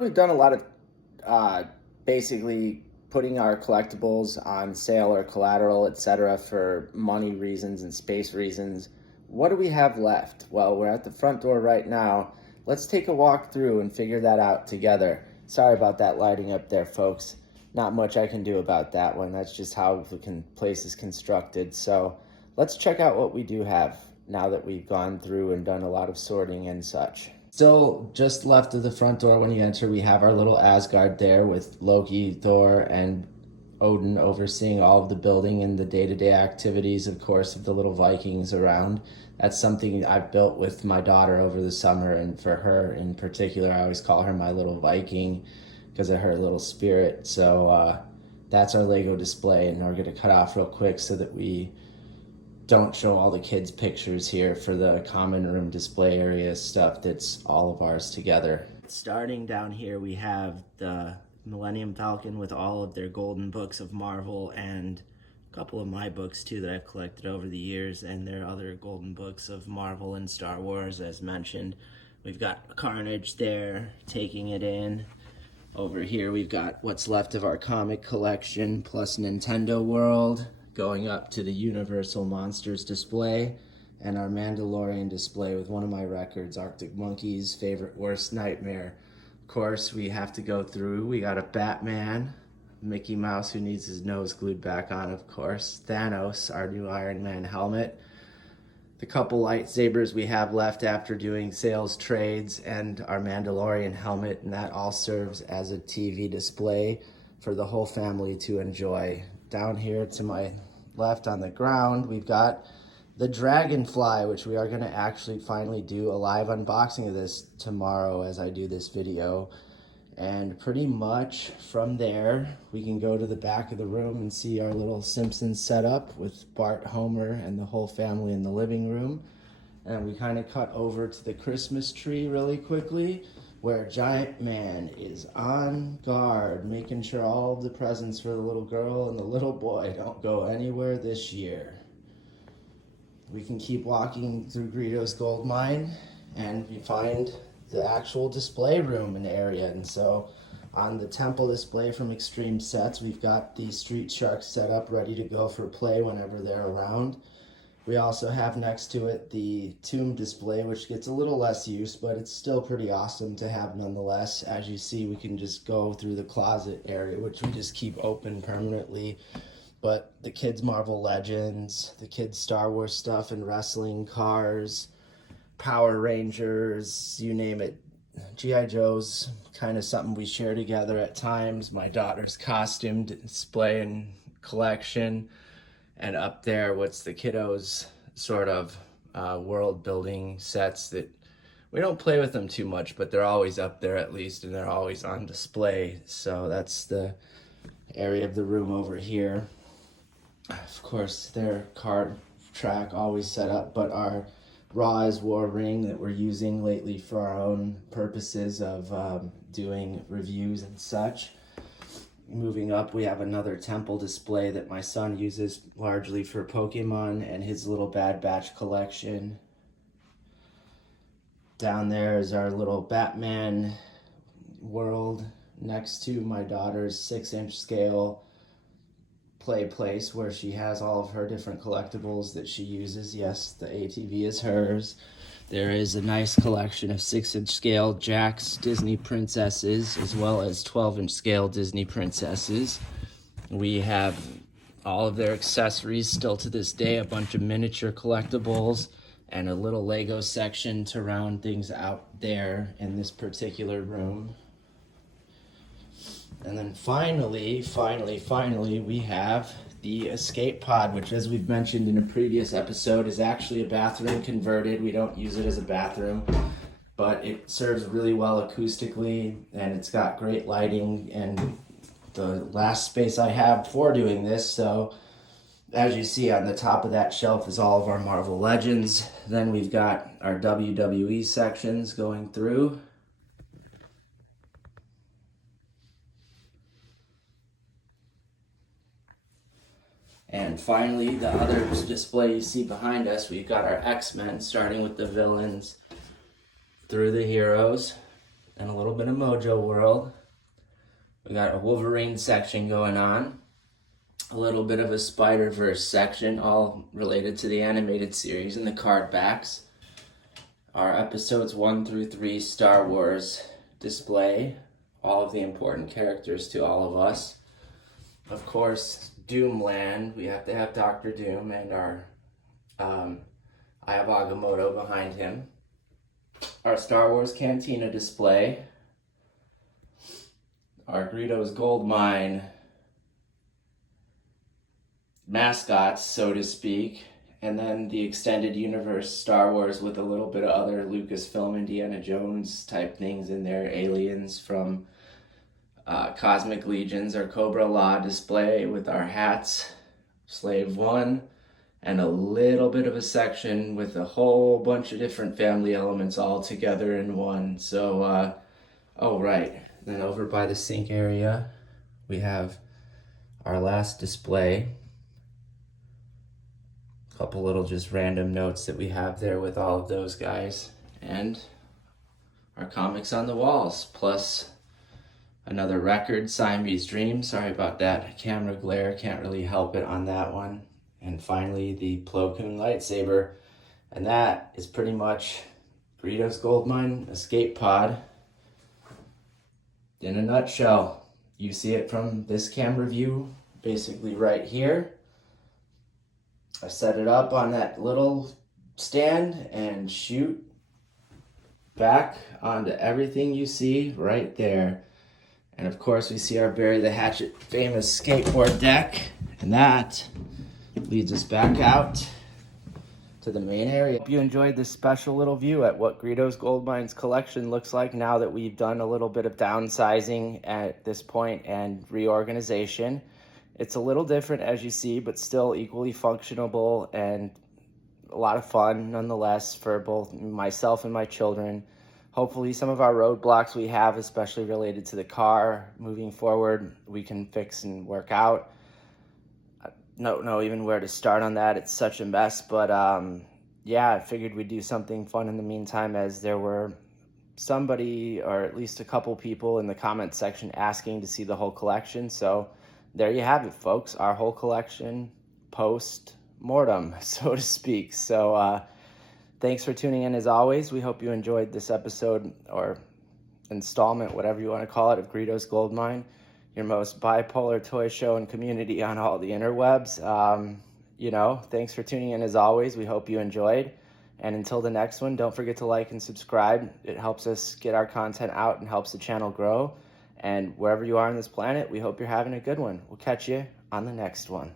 We've done a lot of uh, basically putting our collectibles on sale or collateral, etc., for money reasons and space reasons. What do we have left? Well, we're at the front door right now. Let's take a walk through and figure that out together. Sorry about that lighting up there, folks. Not much I can do about that one. That's just how the place is constructed. So let's check out what we do have now that we've gone through and done a lot of sorting and such. So just left of the front door when you enter, we have our little Asgard there with Loki, Thor, and Odin overseeing all of the building and the day-to-day activities, of course, of the little Vikings around. That's something I've built with my daughter over the summer, and for her in particular, I always call her my little Viking because of her little spirit. So that's our Lego display, and we're going to cut off real quick so that we don't show all the kids' pictures here for the common room display area stuff that's all of ours together. Starting down here, we have the Millennium Falcon with all of their golden books of Marvel and a couple of my books too that I've collected over the years, and their other golden books of Marvel and Star Wars as mentioned. We've got Carnage there taking it in. Over here we've got what's left of our comic collection plus Nintendo World, going up to the Universal Monsters display and our Mandalorian display with one of my records, Arctic Monkeys' Favorite Worst Nightmare. Of course, we have to go through. We got a Batman, Mickey Mouse who needs his nose glued back on, of course, Thanos, our new Iron Man helmet, the couple lightsabers we have left after doing sales trades, and our Mandalorian helmet, and that all serves as a TV display for the whole family to enjoy. Down here to my left on the ground, we've got the Dragonfly, which we are going to actually finally do a live unboxing of this tomorrow as I do this video. And pretty much from there, we can go to the back of the room and see our little Simpsons setup with Bart, Homer, and the whole family in the living room. And we kind of cut over to the Christmas tree really quickly, where Giant Man is on guard, making sure all of the presents for the little girl and the little boy don't go anywhere this year. We can keep walking through Greedo's Gold Mine, and we find the actual display room and area. And so on the temple display from Extreme Sets, we've got the Street Sharks set up ready to go for play whenever they're around. We also have next to it the tomb display, which gets a little less use, but it's still pretty awesome to have nonetheless. As you see, we can just go through the closet area, which we just keep open permanently. But the kids' Marvel Legends, the kids' Star Wars stuff and wrestling, cars, Power Rangers, you name it. G.I. Joe's kind of something we share together at times. My daughter's costume display and collection. And up there, what's the kiddos' sort of world building sets that we don't play with them too much, but they're always up there at least, and they're always on display. So that's the area of the room over here. Of course, their card track always set up, but our Raw is War ring that we're using lately for our own purposes of doing reviews and such. Moving up, we have another temple display that my son uses largely for Pokemon and his little Bad Batch collection. Down there is our little Batman world next to my daughter's 6-inch scale play place where she has all of her different collectibles that she uses. Yes, the ATV is hers. There is a nice collection of 6-inch scale Jakks Disney princesses, as well as 12-inch scale Disney princesses. We have all of their accessories still to this day, a bunch of miniature collectibles, and a little Lego section to round things out there in this particular room. And then finally, we have the escape pod, which, as we've mentioned in a previous episode, is actually a bathroom converted. We don't use it as a bathroom, but it serves really well acoustically, and it's got great lighting and the last space I have for doing this. So as you see, on the top of that shelf is all of our Marvel Legends. Then we've got our WWE sections going through. And finally, the other display you see behind us, we've got our X-Men, starting with the villains through the heroes. and a little bit of Mojo World. We got a Wolverine section going on, a little bit of a Spider-Verse section, all related to the animated series and the card backs. Our episodes 1 through 3 Star Wars display, all of the important characters to all of us. Of course, Doomland, we have to have Doctor Doom and our I have Agamotto behind him. Our Star Wars Cantina display. Our Greedo's Gold Mine mascots, so to speak. And then the extended universe Star Wars with a little bit of other Lucasfilm, Indiana Jones type things in there. Aliens from Cosmic Legions. Our Cobra Law display with our hats. Slave One. And a little bit of a section with a whole bunch of different family elements all together in one. So, oh right, then over by the sink area, we have our last display. A couple little just random notes that we have there with all of those guys. And our comics on the walls, plus another record, Siamese Dream. Sorry about that camera glare, can't really help it on that one. And finally, the Plo Koon lightsaber. And that is pretty much Greedo's Goldmine Escape Pod in a nutshell. You see it from this camera view, basically right here. I set it up on that little stand and shoot back onto everything you see right there. And of course, we see our Bury the Hatchet famous skateboard deck. And that leads us back out to the main area. Hope you enjoyed this special little view at what Greedo's Goldmine's collection looks like now that we've done a little bit of downsizing at this point and reorganization. It's a little different, as you see, but still equally functional and a lot of fun nonetheless for both myself and my children. Hopefully some of our roadblocks we have, especially related to the car moving forward, we can fix and work out. No, even where to start on that. It's such a mess, but yeah, I figured we'd do something fun in the meantime, as there were somebody, or at least a couple people in the comment section asking to see the whole collection. So there you have it, folks, our whole collection post-mortem, so to speak. So thanks for tuning in as always. We hope you enjoyed this episode or installment, whatever you want to call it, of Greedo's Goldmine, your most bipolar toy show and community on all the interwebs. Thanks for tuning in as always. We hope you enjoyed. And until the next one, don't forget to like and subscribe. It helps us get our content out and helps the channel grow. And wherever you are on this planet, we hope you're having a good one. We'll catch you on the next one.